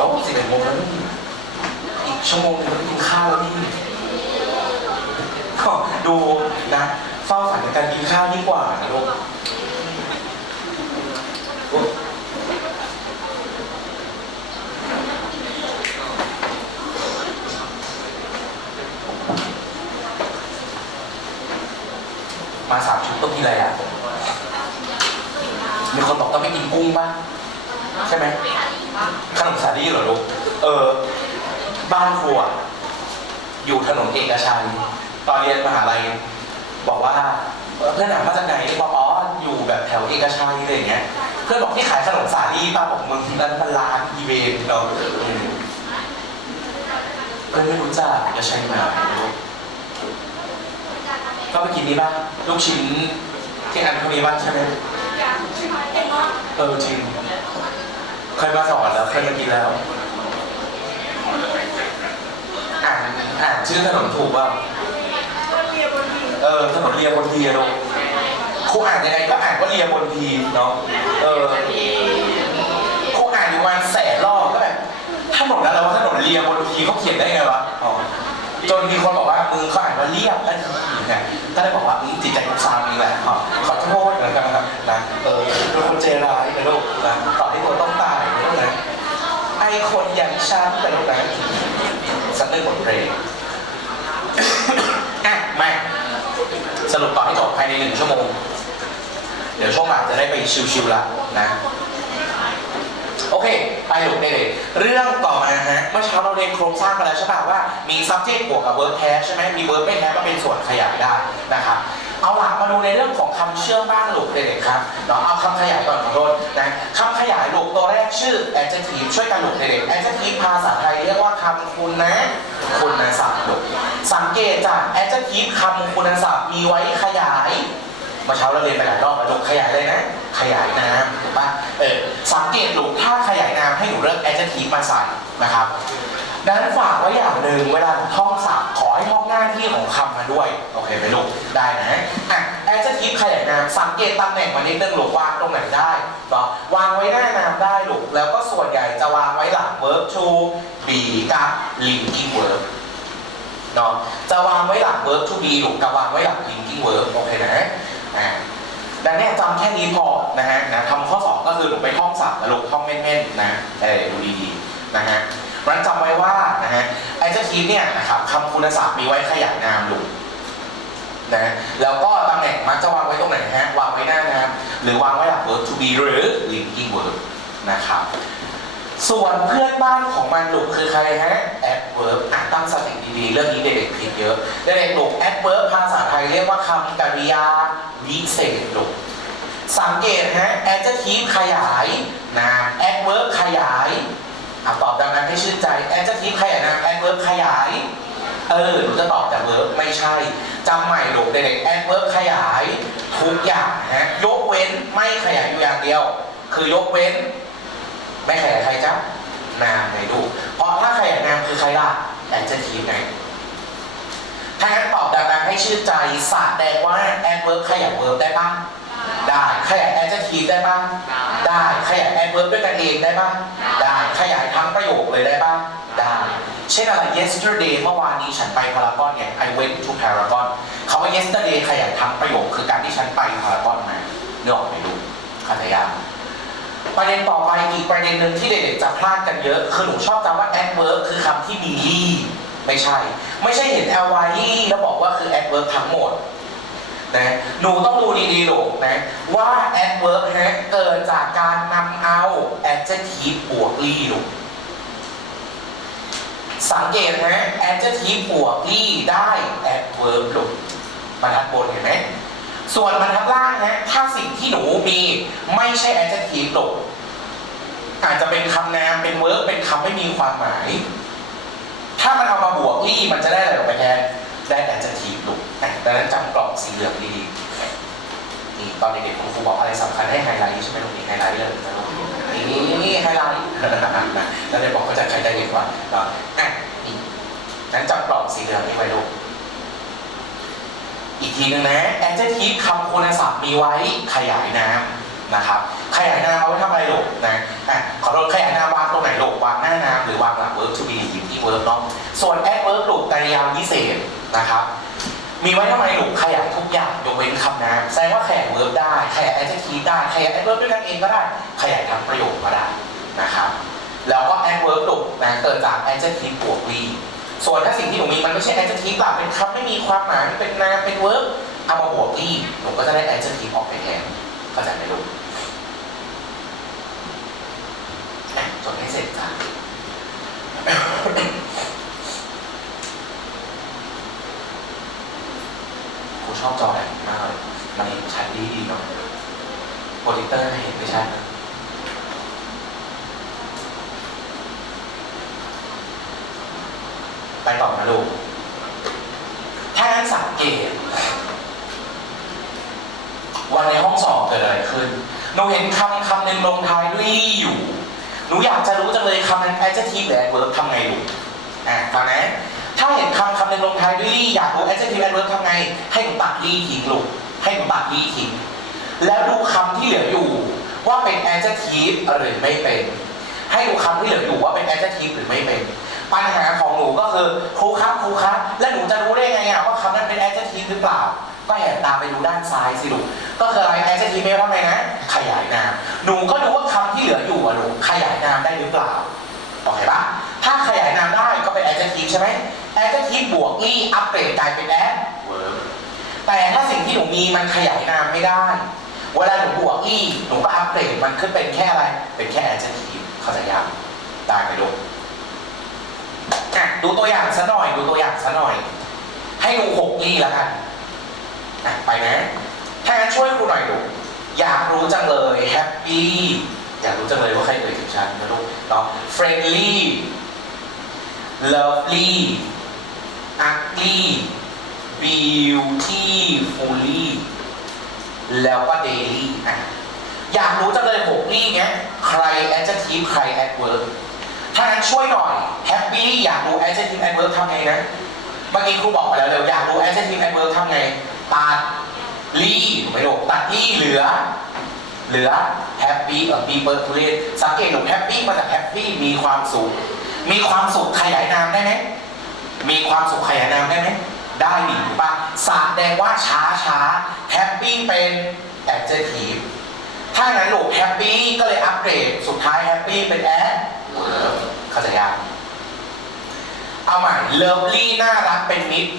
โอ้สิบเอ็ดโมงแล้วนี่อีกชั่วโมงนึงก็กินข้าวแล้วนี่ก็ดูนะเฝ้าฝันในการกินข้าวยิ่งกว่านะลูกมาสามชุดต้องกินอะไรอะมีคนบอกต้องไม่กินกุ้งป่ะใช่ไหม ขนมสาลี่เหรอลูก เออ บ้านครัว อยู่ถนนเอกชัย ตอนเรียนมหาลัย บอกว่า เพื่อนถามมาจากไหนบอกอ๋อ อยู่แบบแถวเอกชัยอะไรอย่างเงี้ย เพื่อนบอกที่ขายขนมสาลี่ป้าบอกมึงนั่นมันร้านอีเวนเราเพื่อนไม่รู้จักเอกชัยมาลูกก็ไปกินนี่ป่ะลูกชิ้นที่อันเท่านี้ป่ะใช่ไหมเออจริง เคยมาสอนแล้วเคยมากินแล้ว อ่านอ่านชื่อถนนถูกเปล่าเออถนนเรียบนทีอะลูกครูอ่านยังไงก็อ่านว่าเรียบนทีเนาะเออครูอ่านอยู่ประมาณแสนรอบก็แบบถนนนั้นแล้วว่าถนนเรียบนทีเขาเขียนได้ไงวะอ๋อจนมีคนบอกว่ามึงเขาอ่านว่าเรียบนั่นเนี่ยก็เลยบอกว่าจิตใจลูกสาวนี่แหละขอโทษนะครับนะเออเป็นคนเจร้ายนะลูกนะ คนอย่างฉันแต่ลูกนะสักเรื่องบทเพลงอะมาสรุปต่อให้จบภายในหนึ่งชั่วโมง เดี๋ยวช่วงบ่ายจะได้ไปชิวๆละนะ โอเค ไปหลุดเด็กๆเรื่องต่อมาฮะ เมื่อเช้าเราเรียนโครงสร้างไปแล้วใช่ป่ะว่า มี subject บวกกับ verb แท้ใช่ไหมมี verb ไม่แท้ก็เป็นส่วนขยายได้นะครับ เอาหลักมาดูในเรื่องของคำเชื่อมบ้างหลุดเด็กๆครับเนาะเอาคำขยายก่อนขอโทษนะคำขยายหลุดตัวแรกชื่อ adjective ช่วยกันหลุดเด็กๆ adjective ภาษาไทยเรียกว่าคำคุณนะ คุณนะศัพท์หลุดสังเกตจาก adjective คำคุณศัพท์มีไว้ขยายเมื่อเช้าเราเรียนไปหลายรอบแล้วลูกขยายเลยนะ ขยายนามถูกปะเออสังเกตลูกถ้าขยายนามให้หนูเลือก adjective มาใส่นะครับ ดังนั้นฝากไว้อย่างหนึ่งเวลาท่องศัพท์ขอให้ท่องหน้าที่ของคำมาด้วย โอเคไหมลูกได้นะอะ adjective ขยายนามสังเกตตำแหน่งมานิดนึงลูกวางตรงไหนได้เนาะวางไว้หน้านามได้ลูกแล้วก็ส่วนใหญ่จะวางไว้หลัง verb to be กับ linking verb เนาะจะวางไว้หลัง verb to be ลูกกับวางไว้หลัง linking verb โอเคนะอ่าดังนี้จำแค่นี้พอนะฮะนะทำข้อสอบก็คือหนูไปท่องศัพท์นะลูกท่องเม่นๆนะเออดูดีๆนะฮะ เพราะฉะนั้นจำไว้ว่านะฮะไอเจ้าทีเนี่ยนะครับคำคุณศัพท์มีไว้ขยายนามลูกนะแล้วก็ตำแหน่งมักจะวางไว้ตรงไหนฮะวางไว้หน้านามหรือวางไว้หลัง verb to be หรือ linking verb นะครับส่วนเพื่อนบ้านของมันลูกคือใครฮะ adverb อะตั้งสติดีๆ เรื่องนี้เด็กๆผิดเยอะเด็กๆลูก adverb ภาษาไทยเรียกว่าคำกริยาวิเศษลูกสังเกตฮะ adjective ขยายนาม adverb ขยาย อะตอบดังนั้นให้ชื่นใจ adjective ขยายนาม adverb ขยาย เออหนูจะตอบแต่ verb ไม่ใช่จำใหม่ลูเด็กๆ adverb ขยายทุกอย่างฮะยกเว้นไม่ขยายอยู่อย่างเดียว คือยกเว้น ไม่ขยายใครจ๊ะนามไงลูกเพราะถ้าขยายนามคือใครล่ะแอนเจทีฟไงถ้างั้นตอบดังๆให้ชื่นใจแสดงว่าแอนเวิร์บขยายเวิร์บได้ปะ ได้ขยายแอนเจทีฟได้ปะได้ขยายแอนเวิร์บด้วยกันเองได้ปะได้ขยายทั้งประโยคเลยได้ปะได้เช่นอะไร yesterday เมื่อวานนี้ฉันไปพารากอนเนี่ย I went to Paragon คำว่า yesterday ขยายทั้งประโยคคือการที่ฉันไปพารากอนมาเนื้อออกไหมลูเข้าใจยังประเด็นต่อไปอีกประเด็นหนึ่งที่เด็กๆจะพลาดกันเยอะ คือหนูชอบจำว่า adverb คือคำที่มี ly ไม่ใช่ ไม่ใช่เห็น ly ly แล้วบอกว่าคือ adverb ทั้งหมด นะหนูต้องดูดีๆลูกนะว่า adverb ฮะเกิดจากการนำเอา adjective บวก ly ลูกสังเกตนะ adjective บวก ly ได้ adverb ลูกบรรทัดบนเห็นไหมส่วนบรรทัดล่างนะถ้าสิ่งที่หนูมีไม่ใช่ adjective หรอกอาจจะเป็นคำนามเป็นเวิร์กเป็นคำไม่มีความหมาย ถ้ามันเอามาบวกลี่มันจะได้อะไรออกไปแทนได้ adjective หรอก ดังนั้นจำกล่องสีเหลืองดีๆนี่ตอนเด็กๆคุณครูบอกอะไรสำคัญให้ไฮไลท์ใช่ไหมลูกนี่ไฮไลท์เลยนะลูกนี่นี่ไฮไลท์แล้วเด็กบอกเขาจะใครจะเห็นว่าเนาะอะนี่นั้นจำกล่องสีเหลืองนี้ไว้ลูกอีกทีหนึงนะ adjective คำคุณศัพท์มีไว้ขยายนามนะครับ ขยายนามเอาไว้ทำอะไรลูกนะอะขอโทษขยายนามวางตรงไหนลูกวางหน้านามหรือวางหลัง verb เนาะส่วน adverb ลูกกริยาวิเศษนะครับ มีไว้ทำไมลูกขยายทุกอย่างยกเว้นคำนามแสดงว่าขยาย verb ได้ ขยาย adjective ได้ ขยาย adverb ด้วยกันเองก็ได้ ขยายทั้งประโยคก็ได้นะครับ แล้วก็ adverb ลูกนะเกิดจาก adjective บวก v ส่วนถ้าสิ่งที่หนูมีมันไม่ใช่ adjective ล่ะเป็นคำไม่มีความหมายเป็นนามเป็น verb เอามาบวก v หนูก็จะได้ adjective ออกไปแทนเข้าใจไหมลูกจดให้เสร็จจ้ะ ครูชอบจอแบบนี้มากเลยมันเห็นชัดดีดีเนาะโปรเจคเตอร์เห็นไม่ชัดนะไปต่อนะลูก ถ้างั้นสังเกต วันในห้องสอบเกิดอะไรขึ้นหนูเห็นคำคำหนึ่งลงท้ายด้วยลี่อยู่ หนูอยากจะรู้จังเลยคำนั้น adjective หรือ adverb ทำไงลูก อะฟังนะถ้ เห็นคำคำหนึ่งลงท้ายด้วยลี่อยากรู้ adjective adverb ทำไง ให้หนูตัดลี่ทิ้งลูกให้หนูตัดลี่ทิ้งแล้วดูคำที่เหลืออยู่ว่าเป็น adjective หรือไม่เป็น ให้ดูคำที่เหลืออยู่ว่าเป็น adjective หรือไม่เป็น ปัญหาของหนูก็คือครูครับครูครับแล้วหนูจะรู้ได้ไงอะว่าคำนั้นเป็น adjective หรือเปล่า ก็แอบตามไปดูด้านซ้ายสิลูกก็คืออะไร adjective ไม่ว่าไงนะ ขยายนามหนูก็ดูว่าคำที่เหลืออยู่อะลูกขยายนามได้หรือเปล่าโอเคปะถ้าขยาย นามได้ก็เป็น adjective ใช่ไหม adjective บวกนี่อัปเกรดกลายเป็น adverb แต่ถ้าสิ่งที่หนูมีมันขยายนามไม่ได้ เวลาหนูบวกอีหนูก็อัปเกรดมันขึ้นเป็นแค่อะไร เป็นแค่ adjective เข้าใจยังได้ไหมลูกอะดูตัวอย่างซะหน่อย ดูตัวอย่างซะหน่อย ให้ดูหกอีแล้วกันอะไปนะถ้างั้นช่วยครูหน่อยดูอยากรู้จังเลย happy อยากรู้จังเลยว่าใครเอ่ยถึงฉันนะลูกเนาะ friendly lovely ugly beautifully แล้วก็ daily อะอยากรู้จังเลยหกนี่เนี้ยใคร adjective ใคร adverb ถ้างั้นช่วยหน่อย happy อยากรู้ adjective adverb ทำไงนะเมื่อกี้ครูบอกไปแล้วเร็วอยากรู้ adjective adverb ทำไงตัดลี่ไม่ถูกตัดที่เหลือ เหลือ happy เอ่อ be p e r p l e สังเกตหนู happy มาจาก happy มีความสุข มีความสุขขยายนามได้ไหมมีความสุขขยายนามได้ไหมได้ดิถูกปะแสดงว่าช้าช้า happy เป็น adjective ถ้างั้นลูก happy ก็เลยอัปเกรดสุดท้าย happy เป็น ad เข้าใจยังเอาใหม่ lovely น่ารักเป็นมิตร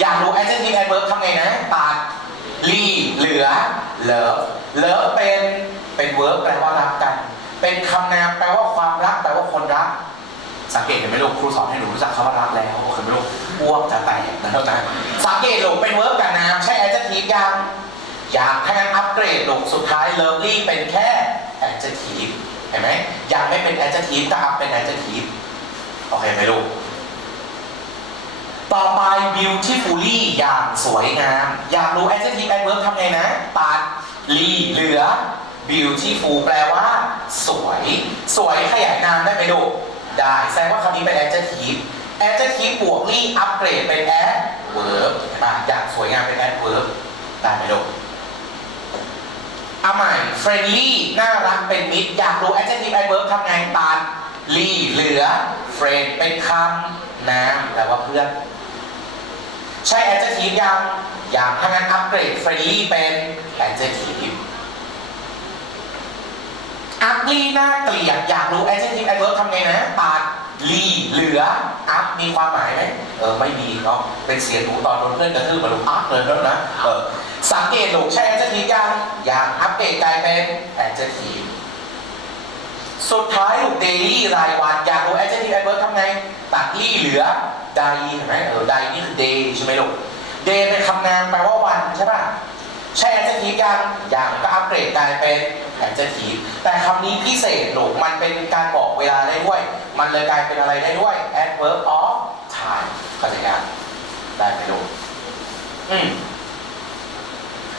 อยากรู้ adjective adverb ทำไงนะตัดลีเหลือ love love เป็นเป็น verb แปลว่ารักกัน เป็นคำนามแปลว่าความรักแปลว่าคนรัก สังเกตเห็นไหมลูกครูสอนให้หนูรู้จักคำว่ารักแล้วเคยไหมลูกอ้วกจะแตกนะครับนะสังเกตลูกเป็น verb กับนามใช่ adjective ยังยังถ้างั้นอัปเกรดลูกสุดท้าย lovely เป็นแค่ adjective เห็นไหมยังไม่เป็น adjective ก็อัพเป็น adjective โอเคไหมลูกต่อไป beautifully อย่างสวยงาม อยากรู้ adjective adverb ทำไงนะตัดลีเหลือ beautiful แปลว่า สวย สวยขยายนามได้ไหมลูก ได้แสดงว่าคำนี้เป็น adjective adjective บวกลีอัปเกรดเป็น adverb เห็นปะอย่างสวยงามเป็น adverb ได้ไหมลูกเอาใหม่ friendly น่ารักเป็นมิตร อยากรู้ adjective adverb ทำไงตัดลีเหลือ friend เป็นคำนามแปลว่าเพื่อน ใช่ adjective ยังยังถ้างั้นอัปเกรด friendly เป็น adjective ugly น่าเกลียด อยากรู้ adjective adverb ทำไงนะตัดลีเหลือ up มีความหมายไหมเออ ไม่มีเนาะ เป็นเสียงหนูตอนโดนเพื่อนกระทืบมาลูกอัพเลยแล้วนะ เออ สังเกตลูใช่ adjective ยังยังอัปเกรดกลายเป็น adjective สุดท้ายลูก daily รายวัน อยากรู้ adjective adverb ทำไง ตัดลี่เหลือ day เห็นไหมเออ day นี่คือ day ใช่ไหมลูก day เป็นคำนามแปลว่าวันใช่ป่ะ ใช่ adjective ยังอยังก็อัปเกรดกลายเป็น adjective แต่คำนี้พิเศษลูมันเป็นการบอกเวลาได้ด้วย มันเลยกลายเป็นอะไรได้ด้วย adverb of time เข้าใจยังได้ไหมลูกอืม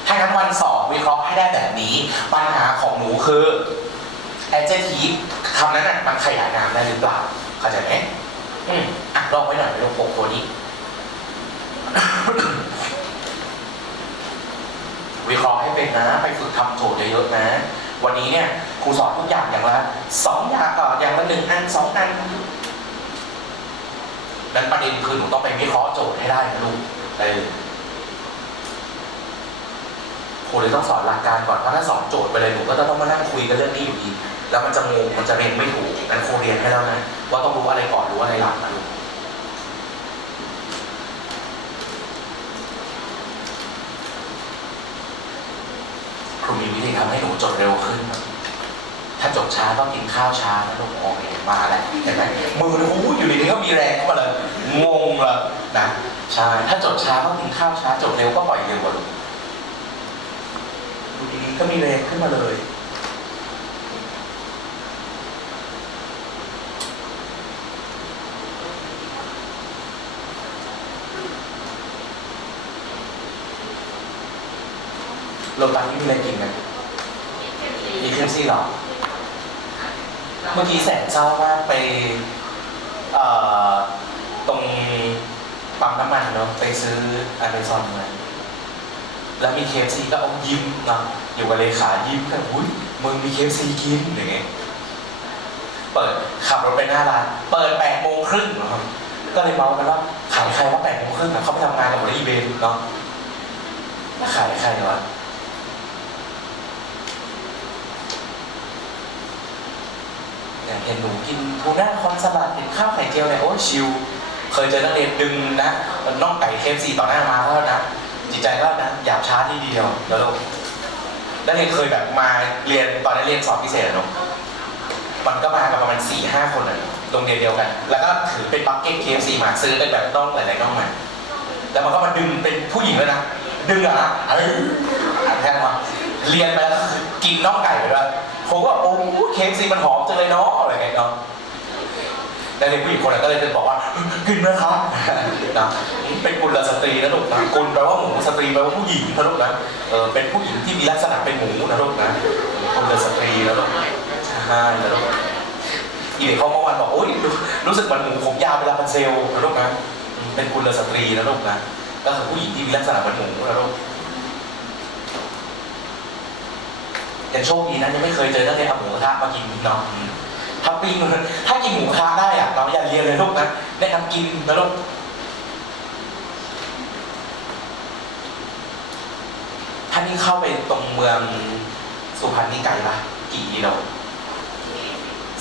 ถ้างั้นวันสอบวิเคราะห์ให้ได้แบบนี้ ปัญหาของหนูคือ adjective คำนั้นน่ะมันขยายนามได้หรือเปล่า เข้าใจไหมอืมอะลองไว้หน่อยลองปกตัวนี้ วิเคราะห์ให้เป็นนะ ไปฝึกทำโจทย์เยอะๆนะ วันนี้เนี่ยครูสอนทุกอย่างอย่างละสองอย่างเอ่ออย่างละหนึ่งอันสองอันนั้นประเด็นคือหนูต้องไปวิเคราะห์โจทย์ให้ได้นะลูกเออครูเลยต้องสอนหลักการก่อนเพราะถ้าสอนโจทย์ไปเลยหนูก็จะต้องมานั่งคุยกันเรื่องนี้อยู่ดีแล้วมันจะงงมันจะเรียนไม่ถูกนั้นครูเรียนให้แล้วนะว่าต้องรู้อะไรก่อนรู้อะไรหลังนะลูก ครูมีวิธีทำให้หนูจดเร็วขึ้น ถ้าจดช้าต้องกินข้าวช้านะลูกโอเคมาแล้วเห็นไหมมือหูอยู่ดีๆก็มีแรงเข้ามาเลยงงเลยนะใช่ถ้าจดช้าต้องกินข้าวช้าจดเร็วก็ปล่อยเร็วกว่าลูกอยู่ดีๆก็มีแรงขึ้นมาเลยโราบาลที่มีอะไรกินกันมี เครื่องซี่หรอ เมื่อกี้แสนเศร้ามาไปตรงปั๊มน้ำมันเนาะไปซื้ออเมซอนมาแล้วมีเคฟซีก็เอายิ้มเนาะอยู่กับเลขายิ้มกันอุ้ยมึงมีเคฟซีกินอย่างเงี้ยเปิดขับรถไปหน้าร้านเปิดแปดโมงครึ่งเนาะก็เลยเมากันว่าขายใครว่าแปดโมงครึ่งอะเขาไปทำงานกับหมดอีเวนต์เนาะขายใครวะ อย่างเห็นหนูกินทูน่าคอนสลัดเห็นข้าวไข่เจียวเนี่ยโอ้ชิลเคยเจอนักเรียนดึงนะมันน่องไก่เคฟซีต่อหน้ามาแล้วนะจิตใจก็นะอยากช้าที่เดียวแล้วลูกนักเรียนเคยแบบมาเรียนตอนนั้นเรียนสอบพิเศษเนาะมันก็มากันประมาณสี่ห้าคนอะโรงเรียนเดียวกัน แล้วก็ถือเป็นบัคเก็ตเคฟซีมาซื้อเป็นแบบน่องหลายๆน่องมาแล้วมันก็มาดึงเป็นผู้หญิงเลยนะดึงอะนะเอออันแท้มาเรียนไปแล้วก็กินน่องไก่ไปด้วย ผมก็โอ้เคฟซีมันหอมจังเลยเนาะอะไรเงี้ยเนาะแล้วเด็กผู้หญิงคนนั้นก็เลยเดินบอกว่ากินไหมครับนะเป็นกุลสตรีนะลูกนะกุลแปลว่าหมูสตรีแปลว่าผู้หญิงนะลูกนะเออเป็นผู้หญิงที่มีลักษณะเป็นหมูนะลูกนะกุลสตรีนะลูกใช่นะลูกอีเด็กเขาเมื่อวานบอกโอ้ยรู้สึกเหมันหมูผมยาวเวลามันเซลล์นะลูกนะเป็นกุลสตรีนะลูกนะก็คือผู้หญิงที่มีลักษณะเหมือนหมูนะลูก ยังโชคดีนะยังไม่เคยเจอนักเรียนเอาหมูกระทะมากินเนาะถ้าปิ้งถ้ากินหมูกระทะได้อะเราอย่าเรียนเลยลูกนะแนะนำกินนะลูกถ้านี่เข้าไปตรงเมืองสุพรรณนี่ไกลปะกี่กิโล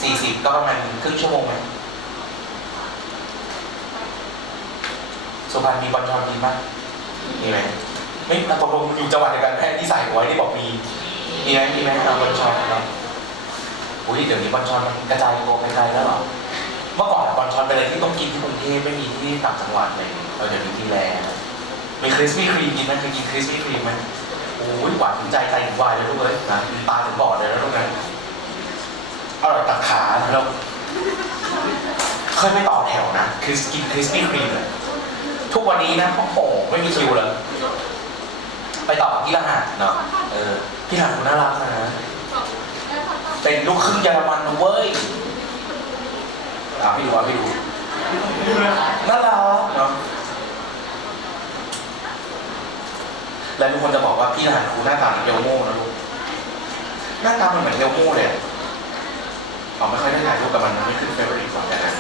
สี่สิบก็ประมาณครึ่งชั่วโมงไหมสุพรรณมีบอลชอนกินปะมีไหมไม่ตกลงอยู่จังหวัดเดียวกันแค่ที่ใส่หัวไว้ที่บอกมี มีไหมมีไหมเราบอลชอนเนาะอุ้ยเดี๋ยวนี้บอลชอนมันกระจายตัวไปไกลแล้วเหรอเมื่อก่อนบอลชอนเป็นอะไรที่ต้องกินที่กรุงเทพไม่มีที่ต่างจังหวัดเลยเราเดี๋ยวนี้ที่แลนด์มีคริสปี้ครีมกินไหมเคยกินคริสปี้ครีมไหมโอ้ยหวานถึงใจใจถึงวายเลยลูกเอ้ยนะตาถึงบอดเลยนะลูกนะอร่อยตัดขานะลูกเคยไปต่อแถวนะคริสกินคริสปี้ครีมเลยทุกวันนี้นะโอ้โหไม่มีคิวเลย ไปต่อกับพี่รหัสเนาะเออพี่รหัสคุณน่ารักนะ เป็นลูกครึ่งเยอรมันนะเว้ยเอาให้ดูเอาให้ดูน่ารักเนาะแล้วทุกคนจะบอกว่าพี่รหัสครูหน้าตาเหมือนเอลโม่นะลูกหน้าตามันเหมือนเอลโม่เลยอะเราไม่ค่อยได้ถ่ายรูปกับมันมันไม่ขึ้นเฟเวอร์ริตหรอกแต่นะ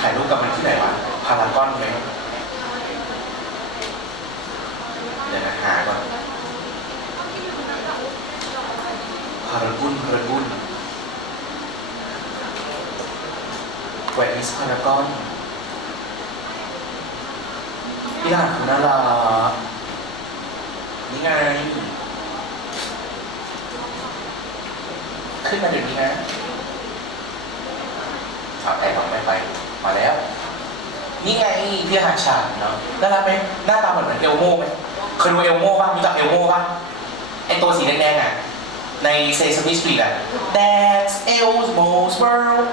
ถ่ายรูปกับมันที่ไหนวะพารากอนไหม เดี๋ยวหาก่อนพารากุนพารากุน Where is Paragon พี่หลานคุณน่ารักนี่ไง ขึ้นมาเดี๋ยวนี้นะขับไปขับไม่ไป มาแล้ว นี่ไงพี่หารฉานเนาะน่ารักไหมหน้าตาเหมือนเหมือนเอลโม่ไหม เคยดูเอลโม่ป่ะรู้จักเอลโม่ป่ะไอตัวสีแดงๆอะ ในเซซ a มิสตรีทอะ That's Elmo's World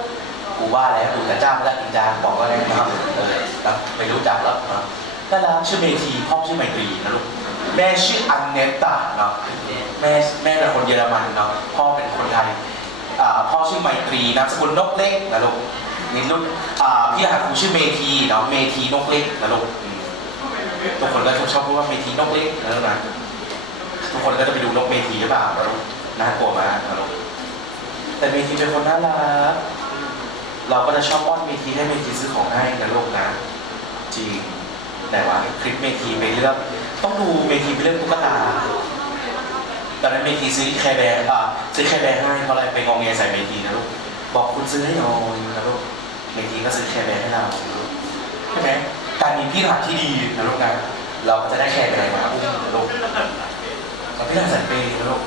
กูว่าแล้วดูแต่จ้ามาแล้วจริงจังบอกว่าอะไรนะครับเออครับไม่รู้จักแล้วเนาะน่ารักชื่อเมทีพ่อชื่อไมตรีนะลูกแม่ชื่ออันเนตตาเนาะแม่แม่เป็นคนเยอรมันเนาะพ่อเป็นคนไทยอ่าพ่อชื่อไมตรีนามสกุลนกเล็กนะลูกนี่รุ่นอ่าพี่รหัสครูชื่อเมทีเนาะเมทีนกเล็กนะลูก ทุกคนก็ชอบพูดว่าเมทีนกเล็กนะลูกนะทุกคนก็จะไปดูนกเมทีหรือเปล่าลูกน่ากลัวมากนะลูกแต่เมทีเป็นคนน่ารักเราก็จะชอบป้อนเมทีให้เมทีซื้อของให้นะลูกนะ จริงแต่ว่าคลิปเมทีไปเลือกต้องดูเมทีไปเลือกตุ๊กตาตอนนั้นเมทีซื้อแคร์แบร์อะซื้อแคร์แบร์ให้เพราะอะไรไปงองแงใส่เมทีนะลูกบอกคุณซื้อให้หน่อยนะลูกเมทีก็ซื้อแคร์แบร์ให้เราใช่ไหม การมีพี่หลานที่ดีนะลูกนะเราก็จะได้แคร์แบร์มาอุ้มนะลูกแล้วพี่หลานแสนเปย์นะลูก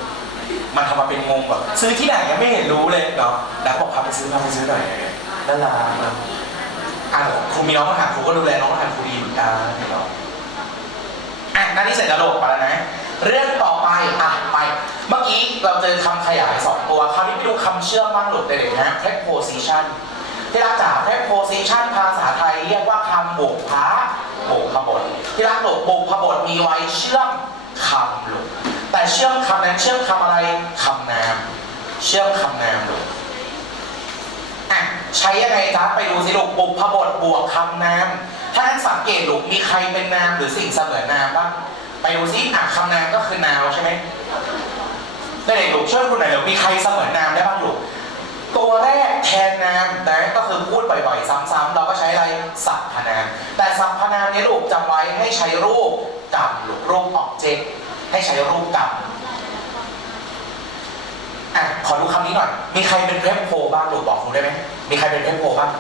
มันทำมาเป็นงงแบบซื้อที่ไหนยังไม่เห็นรู้เลยเนาะดักบอกพาไปซื้อพาไปซื้อหน่อยน่ารักนะอะครูมีน้องทหาครูก็ดูแลน้องทหาครูดีเหมือนกันเห็นไหมอะหน้าที่เสร็จแล้วโหลดไปแล้วนะเรื่องต่อไปอะไป เมื่อกี้เราเจอคำขยายสองตัวคราวนี้ไปดูคำเชื่อมบ้างหลุดเด็กๆนะ preposition ที่รักจ๋า preposition ภาษาไทยเรียกว่าคำบวกพระบวกพบทที่รักโหลดบวกพบทมีไว้เชื่อมคำโหลดแต่เชื่อมคำนั้นเชื่อมคำอะไรคำนามเชื่อมคำนามหลดอะใช้ยังไงจ๊ะไปดูสิลูกบุพบทบวกคำนามถ้าท่านสังเกตลูกมีใครเป็นนามหรือสิ่งเสมือนนามบ้างไปดูสิอะคำนามก็คือนาวใช่ไหมได้เลยลูกช่วยคุณหน่อยลูกมีใครเสมือนนามได้บ้างลูก ตัวแรกแทนนามนะก็คือพูดบ่อยๆ ซ้ำๆเราก็ใช้อะไรสรรพนาม แต่สรรพนามนี้ลูกจำไว้ให้ใช้รูปกับลูกรูปออบเจกต์ให้ใช้รูปกับอะขอดูคำนี้หน่อย มีใครเป็นเพรพโพบ้างหนูบอกครูได้ไหมมีใครเป็นเพรพโพบ้าง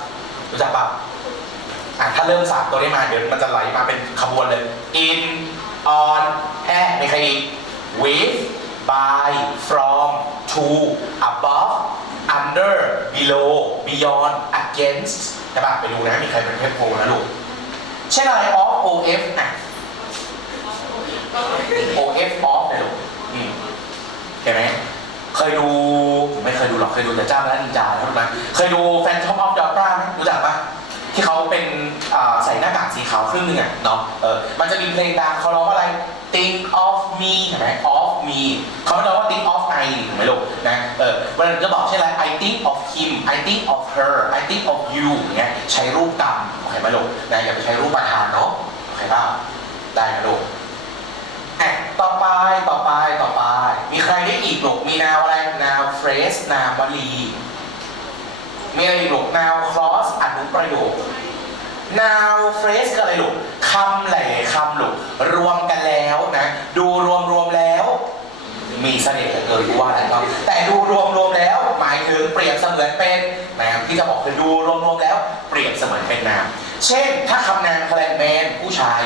รู้จักป่ะอะถ้าเริ่มสามตัวนี้มาเดี๋ยวมันจะไหลมาเป็นขบวนเลย in on at มีใครอีก with by from to above under below beyond against ใช่ปะไปดูนะมีใครเป็นเพรโพนะลูกเช่นอะไร off of อะ of off เลยลูกอืมเห็นไหมเคยดูไม่เคยดูหรอกเคยดูแต่เจ้าแล้วนินจาแล้วถูกไหมเคยดูแฟนทอมออฟดอปราไหมรู้จักปะที่เขาเป็นใส่หน้ากากสีขาวครึ่งหนึงอะเนาะเออมันจะมีเพลงดังเขาร้องว่าอะไร think of me เห็นไหม of me เขาไม่ร้ว่า think of I ถูกไหมลูกนะเออวันนั้นจะบอกใช่ไหม I think of him I think of her I think of you อย่างเงี้ยใช้รูปกรรมโอเคไหมลูกนะอย่าไปใช้รูปประธานเนาะโอเคป่ะได้ไหมลูกอะต่อไปต่อไปต่อไป มีใครได้อีกหลกมีนาวอะไรนาวเฟรสนามวลีมีอะไรอีกหลกนาว cross อนุประโยคนาวเฟรสก็อะไรหลกคำหลายคำหลกรวมกันแล้วนะ ดูรวมรวมแล้ว มีเสน่ห์เหลือเกินรู้ว่าอะไรบ้างแต่ดูรวมๆแล้ว หมายถึงเปรียบเสมือนเป็นนามที่จะบอกคือดูรวมๆแล้ว เปรียบเสมือนเป็นนามเช่น ถ้าคำนามคืออะไรแมนผู้ชาย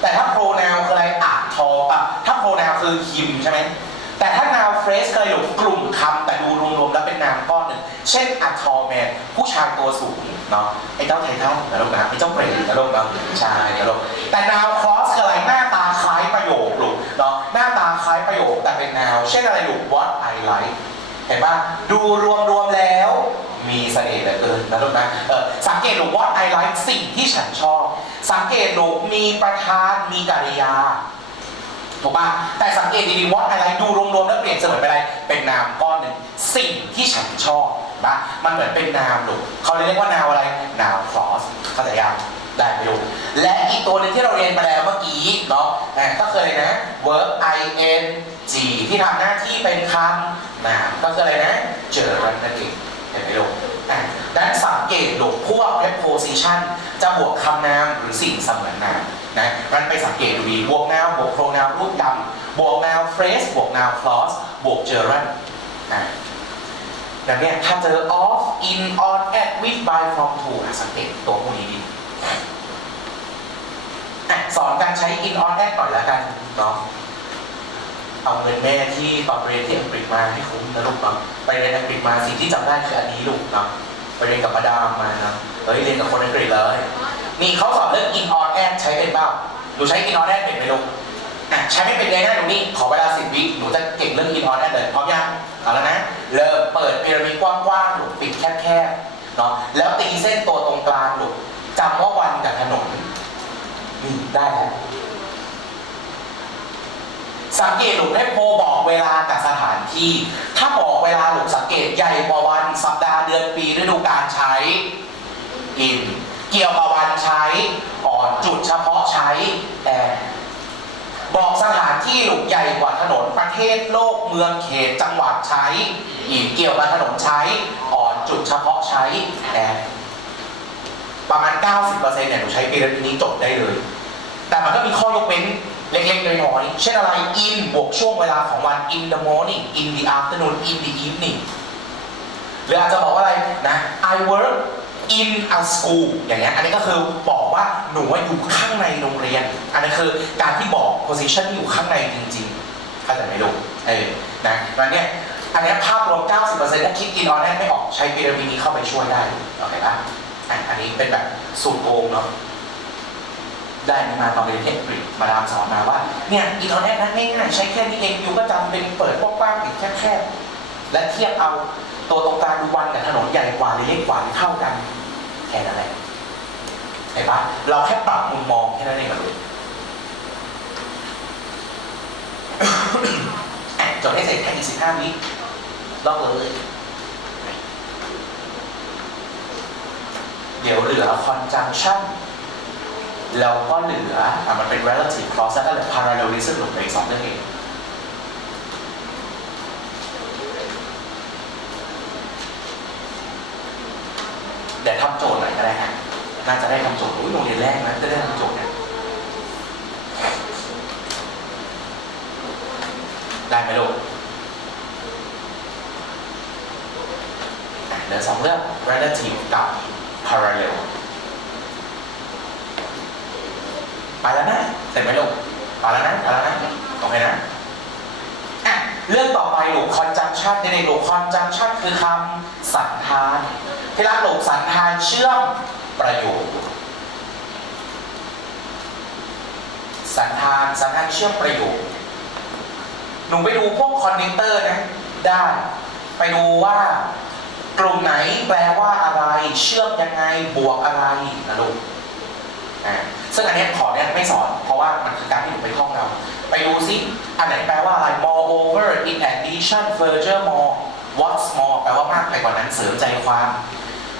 แต่ถ้าโปรนาวคืออะไรอะทอปะถ้าโปรนาวคือคิมใช่ไหมแต่ถ้านาวเฟรสคือะไรหลกกลุ่มคำแต่ดูรวมๆแล้วเป็นนามก้อนหนึ่งเช่นอะทอแมนผู้ชายตัวสูงเนาะไอ้เจ้าไททัลนะลูกนะไอ้เจ้าเปรตนะลูกเนะใช่นะลูกแต่นาวคอสคืออะไรหน้า แต่เป็นนวเช่นอะไรลูก what I like เห็นปะดูรวมๆแล้ว มีเสน่ห์เหลือเกินนะลูกนะเออสังเกตลูก what I like สิ่งที่ฉันชอบ สังเกตลูกมีประธานมีกริยาถูกป่ะแต่สังเกตดีๆว่าอะไรดูรวมๆแล้วเปลี่ยนเสมือนเป็นอะไร เป็นนามก้อนหนึ่งสิ่งที่ฉันชอบปะมันเหมือนเป็นนามลูกเขาเลยเรียกว่านามอะไรนาม cross เข้าใจยัง ได้ไปดูและอีกตัวหนึ่งที่เราเรียนไปแล้วเมื่อกี้เนาะก็เคืออะไรนะ verb ing ที่ทำหน้าที่เป็นคำนามก็คืออะไรนะเจอรันนั่นเองเห็นไหมลูกอะดังนั้นสังเกตลูกพวก preposition จะบวกคำนามหรือสิ่งเสมือนนามนะงั้นไปสังเกตดูดีบวกนาวบวกโปรนาวรูปดำบวกนาวเฟรสบวกนาว clause บวก gerund อะดังเนี้ยถ้าเจอ off in on at with by from to สังเกตตัวพวกนี้ดี สอนการใช้ in on at หน่อยแล้วกันเนาะเอาเงินแม่ที่ตอนเรียนที่อังกฤษมาให้คุ้มนะลูกเนาะไปเรียนอังกฤษมาสิ่งที่จำได้คืออันนี้ลูกเนาะไปเรียนกับมาดามมาเนาะเฮ้ยเรียนกับคนอังกฤษเลยนี่เขาสอนเรื่อง in on ad ใช้เป็นเปล่าหนูใช้ in on ad เป็นไหมลูกอะใช้ไม่เป็นเลยนะหนูนี่ขอเวลาสิบวิหนูจะเก่งเรื่อง in on ad เลยพร้อมยังเอาแล้วนะเริ่มเปิดพีระมิดกว้างๆหนูปิดแคบๆเนาะแล้วตีเส้นตัวตรงกลางหนูจำว่าวันกับถนน ได้แล้วสังเกตหลุมให้โพบอกเวลากับสถานที่ ถ้าบอกเวลาหลุมสังเกตใหญ่กว่าวันสัปดาห์เดือนปีฤดูกาลใช้อินเกี่ยวกับวันใช้อ่อนจุดเฉพาะใช้แอนบอกสถานที่หลุมใหญ่กว่าถนนประเทศโลกเมืองเขตจังหวัดใช้อินเกี่ยวกับถนนใช้อ่อนจุดเฉพาะใช้แอด ประมาณ 90%เนี่ยหนูใช้พีระมิดนี้จบได้เลย แต่มันก็มีข้อยกเว้นเล็กๆน้อยๆเช่นอะไร in บวกช่วงเวลาของวัน in the morning in the afternoon in the evening หรืออาจจะบอกว่าอะไรนะ I work in a school อย่างเงี้ย อันนี้ก็คือบอกว่าหนูว่าอยู่ข้างในโรงเรียน อันนี้คือการที่บอก position ที่อยู่ข้างในจริงๆเข้าใจไหมลูกเออ นะมันเนี่ย อันนี้ภาพรวม 90%ถ้าคิด in on แน่ไม่ออกใช้พีระมิดนี้เข้าไปช่วยได้ โอเคปะ อะอันนี้เป็นแบบสูตรโกงเนาะได้มาตอนเรียนเทคนิคมาดามสอนมาว่าเนี่ยอีทอนแอดนั้นง่ายๆใช้แค่นี้เองอยู่ก็จำเป็นเปิดกว้างๆปิดแคบๆและเทียบเอาตัวตรงกลางดูวันกับถนนใหญ่กว่าหรือเล็กกว่าหรือเท่ากันแค่นั้นแหละเห็นปะเราแค่ปรับมุมมองแค่นั้นเองกับลูกอะจดให้เสร็จแค่อีกสิบห้าวิลอกเลย เดี๋ยวเหลือ conjunction แล้วก็เหลืออะมันเป็น relative clause แล้วก็เหลือ parallelism หลงไปอีสองเรื่องเองเดี๋ยวทำโจทย์หน่อยก็ได้ฮะน่าจะได้ทำโจทย์อุ้ยโรงเรียนแรกนะจะได้ทำโจทย์เนี่ยได้ไหมลูกเหลือสองเรื่อง relative กับ parallel ไปแล้วนะเสร็จไหมลูกไปแล้วนะไปแล้วนะโอเคนะอะเรื่องต่อไปลูก conjunction ในลูก conjunction คือคำสันธานที่รักลูกสันธานเชื่อมประโยคสันธานสันธานเชื่อมประโยคหนูไปดูพวกคอนเนคเตอร์นะได้ ไปดูว่า กลุ่มไหนแปลว่าอะไร เชื่อมยังไงบวกอะไรนะลูกซึ่งอันนี้ขอเนี่ยไม่สอนเพราะว่ามันคือการที่หนูไปท่องเราไปดูซิอันไหนแปลว่าอะไร moreover in addition furthermore what's more แปลว่ามากไปกว่านั้นเสริมใจความ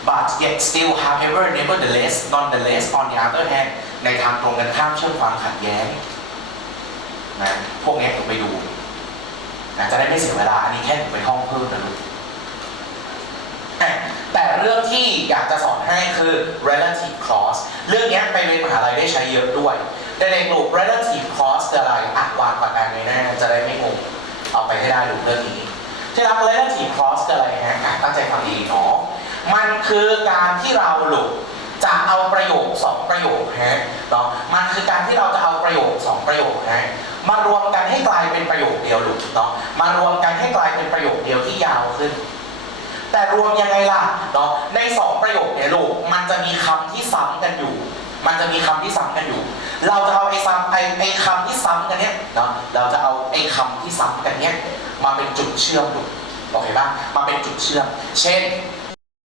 but yet still however nevertheless nonetheless on the other hand ในทางตรงกันข้ามเชื่อมความขัดแย้งนะพวกเนี้ยหนูไปดูนะจะได้ไม่เสียเวลา อันนี้แค่หนูไปท่องเพิ่มนะลูก แต่เรื่องที่อยากจะสอนให้คือ relative clause เรื่องนี้ไปเรียนมหาลัยได้ใช้เยอะด้วยแต่ในกลุ่ม relative clause คืออะไรอะวางปากกาในหน้าจะได้ไม่งงเอาไปให้ได้ลูเรื่องนี้ที่รัก relative clause คืออะไรฮะตั้งใจฟังดีเนาะมันคือการที่เราหลูกจะเอาประโยคสองประโยคฮะเนาะมันคือการที่เราจะเอาประโยคสองประโยคฮะมารวมกันให้กลายเป็นประโยคเดียวหลูกเนาะมารวมกันให้กลายเป็นประโยคเดียวที่ยาวขึ้น แต่รวมยังไงล่ะเนาะในสองประโยคเนี่ยลูกมันจะมีคำที่ซ้ำกันอยู่ มันจะมีคำที่ซ้ำกันอยู่ เราจะเอาไอ้ซ้ำไอ้ไอ้คำที่ซ้ำกันเนี้ยเนาะเราจะเอาไอ้คำที่ซ้ำกันเนี้ยมาเป็นจุดเชื่อมลูกโอเคป่ะมาเป็นจุดเชื่อม เช่น